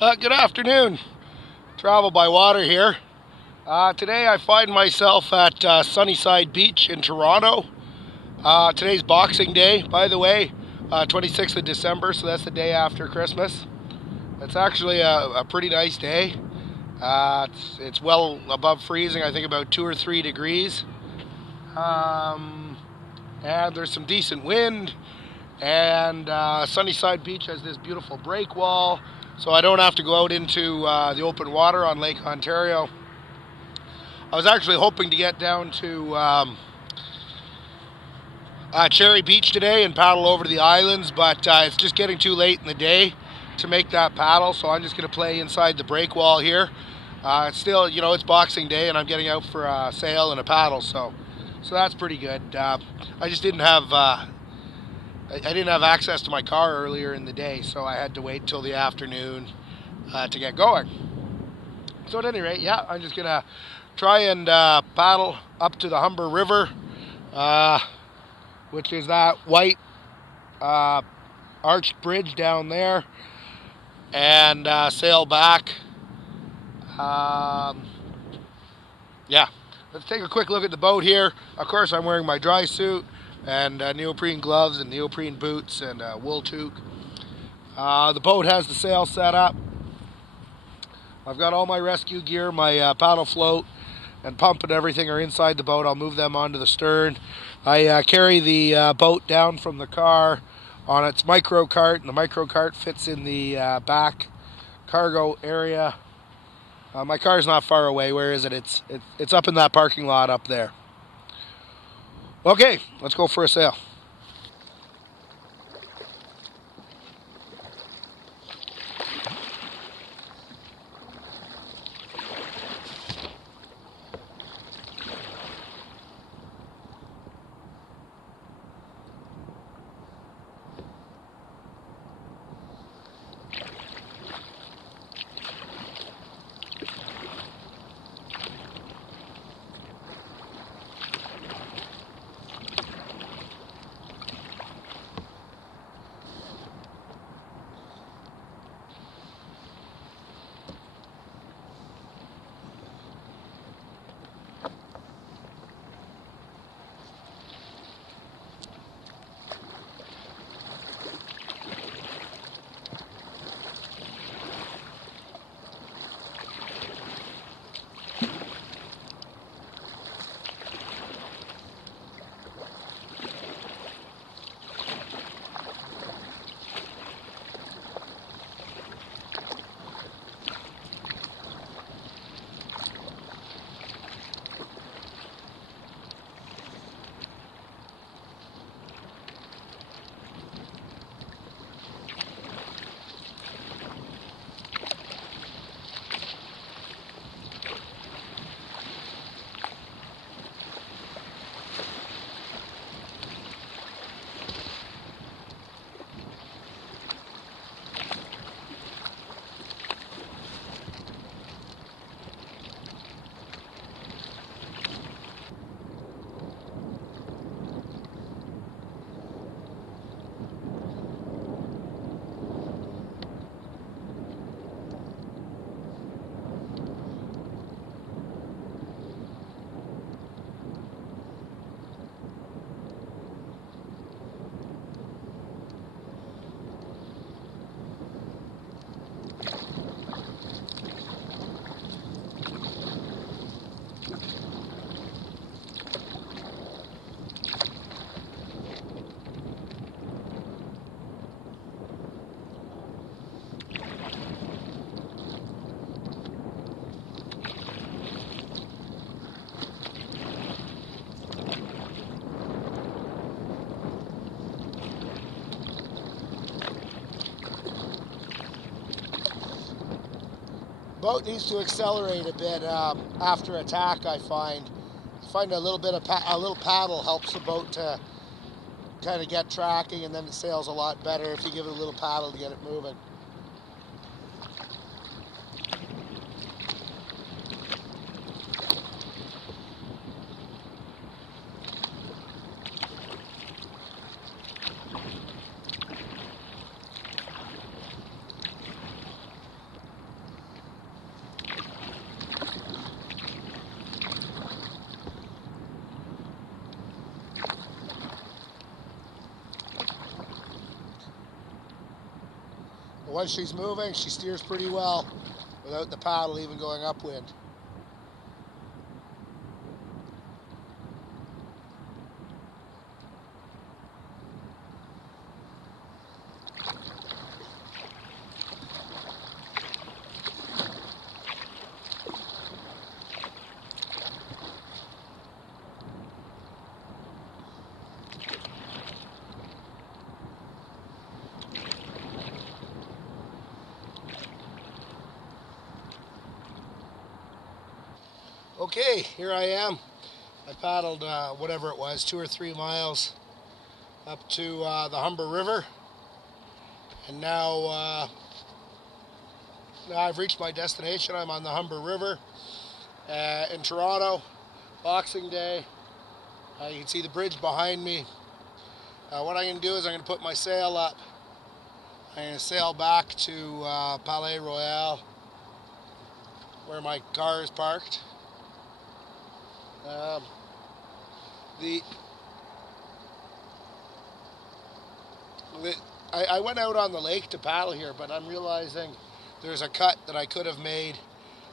Good afternoon. Travel by water here. Today I find myself at Sunnyside Beach in Toronto. Today's Boxing Day, by the way, 26th of December, so that's the day after Christmas. It's actually a pretty nice day. It's well above freezing, I think about 2 or 3 degrees. Um, and there's some decent wind. And Sunnyside Beach has this beautiful break wall, so I don't have to go out into the open water on Lake Ontario. I was actually hoping to get down to Cherry Beach today and paddle over to the islands, but it's just getting too late in the day to make that paddle, so I'm just going to play inside the break wall here. It's still, it's Boxing Day, and I'm getting out for a sail and a paddle, so that's pretty good. I just didn't have I didn't have access to my car earlier in the day, so I had to wait till the afternoon to get going. So at any rate, yeah, I'm just gonna try and paddle up to the Humber River, which is that white arched bridge down there, and sail back. Yeah, let's take a quick look at the boat here. Of course, I'm wearing my dry suit and neoprene gloves and neoprene boots and wool toque. The boat has the sail set up. I've got all my rescue gear, my paddle float and pump and everything are inside the boat. I'll move them onto the stern. I carry the boat down from the car on its micro cart, and the micro cart fits in the back cargo area. My car's not far away. Where is it? It's up in that parking lot up there. Okay, let's go for a sail. Boat needs to accelerate a bit after attack. I find a little bit of a little paddle helps the boat to kind of get tracking, and then it sails a lot better if you give it a little paddle to get it moving. But once she's moving, she steers pretty well without the paddle even going upwind. Okay, here I am. I paddled whatever it was, 2 or 3 miles up to the Humber River, and now I've reached my destination. I'm on the Humber River in Toronto. Boxing Day. You can see the bridge behind me. What I'm going to do is I'm going to put my sail up. I'm going to sail back to Palais Royal, where my car is parked. I went out on the lake to paddle here, but I'm realizing there's a cut that I could have made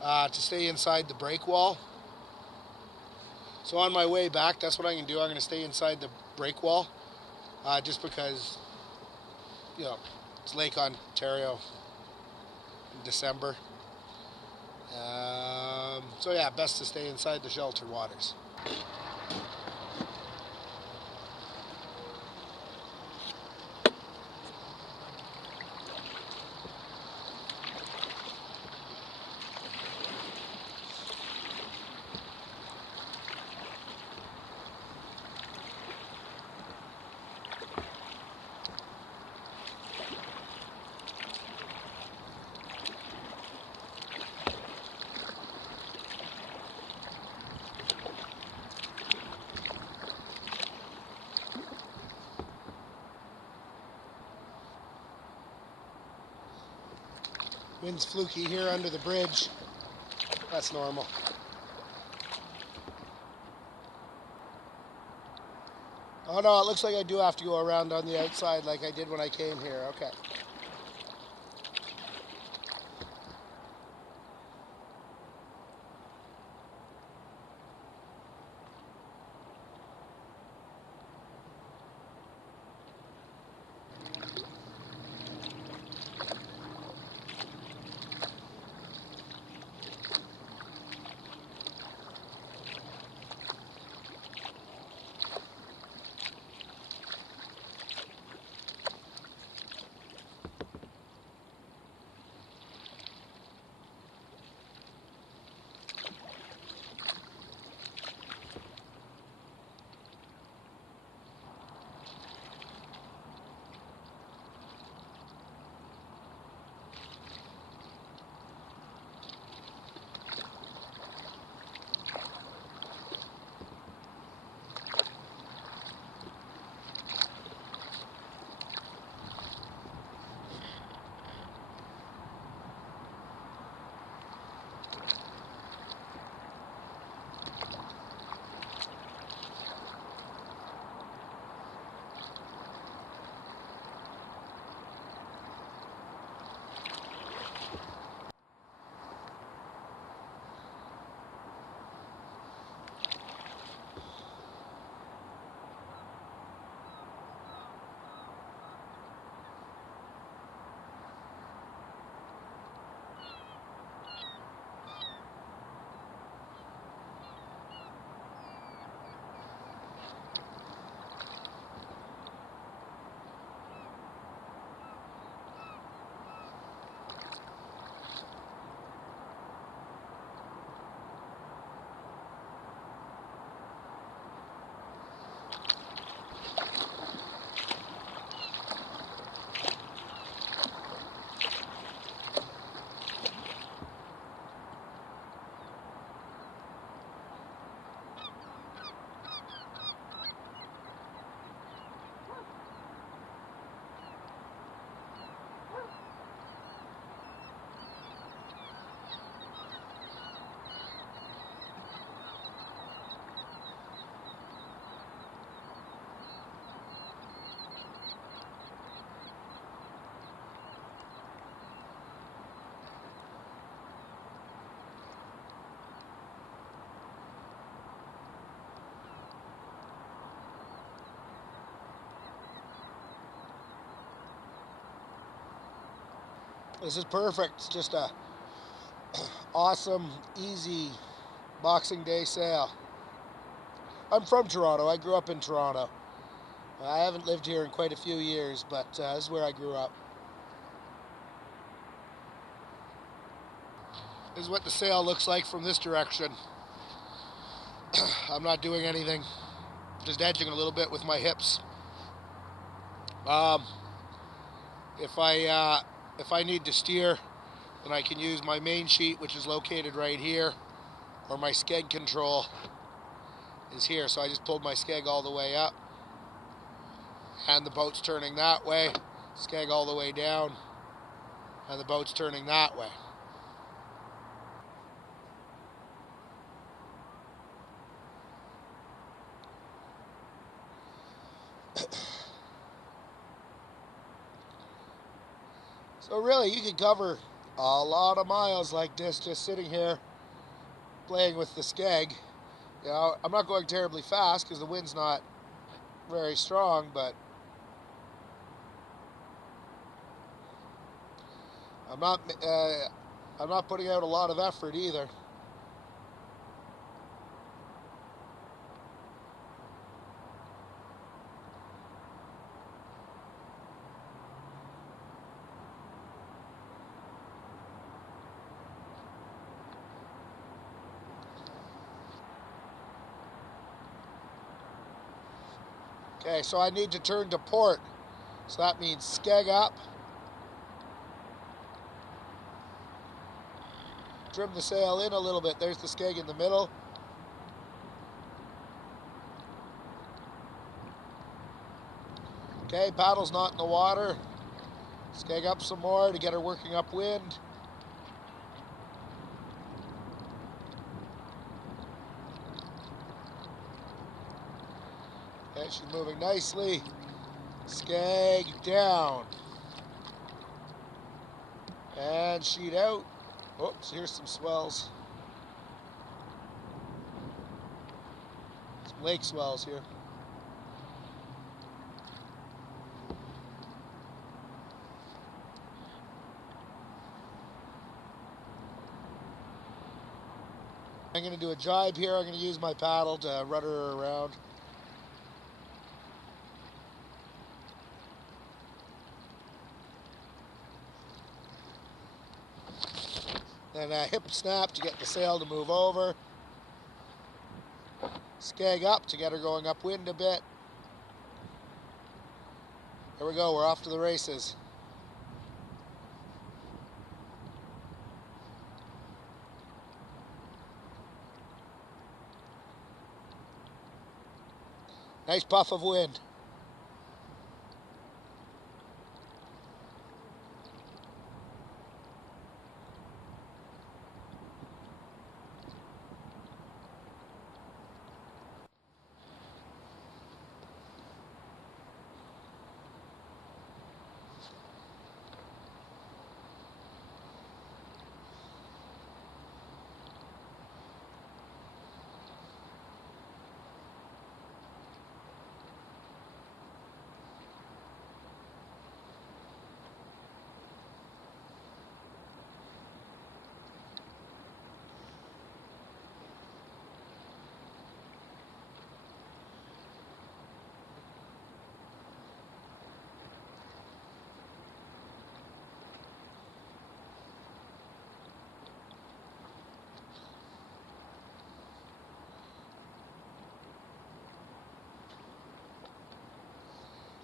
to stay inside the break wall. So on my way back, that's what I'm going to do. I'm going to stay inside the break wall, just because, you know, it's Lake Ontario in December. So yeah, best to stay inside the sheltered waters. Wind's fluky here under the bridge. That's normal. Oh no, it looks like I do have to go around on the outside like I did when I came here. Okay. This is perfect. It's just a awesome, easy Boxing Day sail. I'm from Toronto. I grew up in Toronto. I haven't lived here in quite a few years, but this is where I grew up. This is what the sail looks like from this direction. I'm not doing anything, just edging a little bit with my hips. If I need to steer, then I can use my main sheet, which is located right here, or my skeg control is here. So I just pulled my skeg all the way up, and the boat's turning that way, skeg all the way down, and the boat's turning that way. So really, you can cover a lot of miles like this just sitting here playing with the skeg. You know, I'm not going terribly fast because the wind's not very strong, but I'm not putting out a lot of effort either. Okay, so I need to turn to port. So that means skeg up. Trim the sail in a little bit. There's the skeg in the middle. Okay, paddle's not in the water. Skeg up some more to get her working upwind. Okay, she's moving nicely. Skeg down. And sheet out. Oops, here's some swells. Some lake swells here. I'm going to do a jibe here. I'm going to use my paddle to rudder her around. Then a hip snap to get the sail to move over. Skeg up to get her going upwind a bit. There we go, we're off to the races. Nice puff of wind.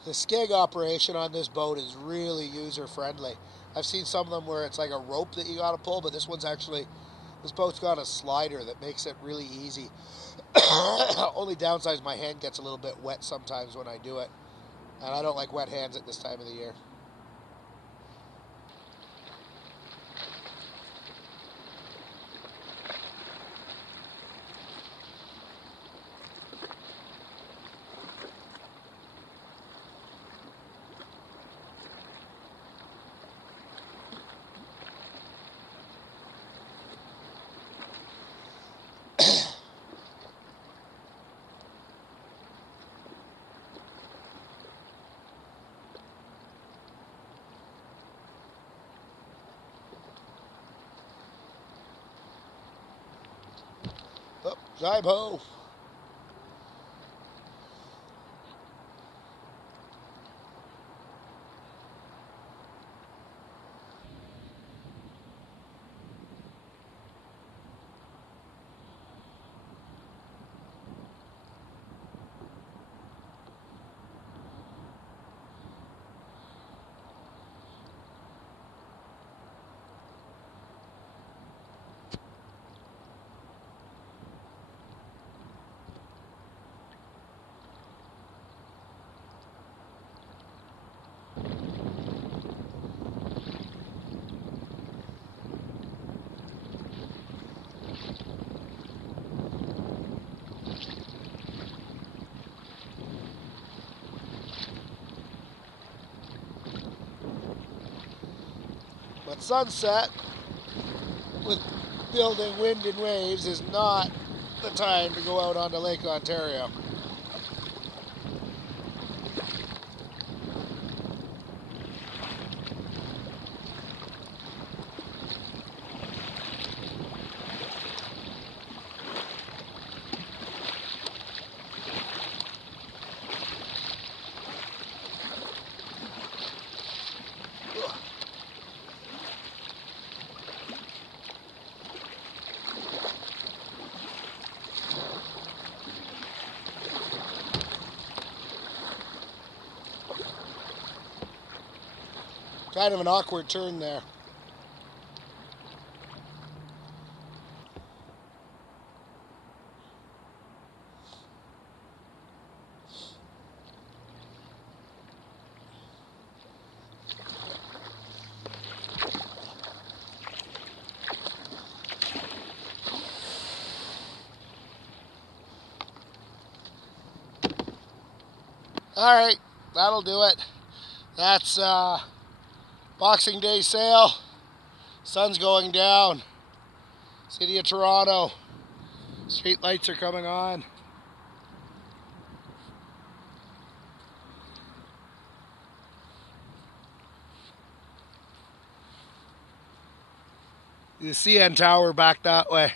The skeg operation on this boat is really user-friendly. I've seen some of them where it's like a rope that you got to pull, but this boat's got a slider that makes it really easy. Only downside is my hand gets a little bit wet sometimes when I do it, and I don't like wet hands at this time of the year. Zybo. But sunset, with building wind and waves, is not the time to go out onto Lake Ontario. Kind of an awkward turn there. Alright, that'll do it. That's Boxing Day sail. Sun's going down. City of Toronto. Street lights are coming on. The CN Tower back that way.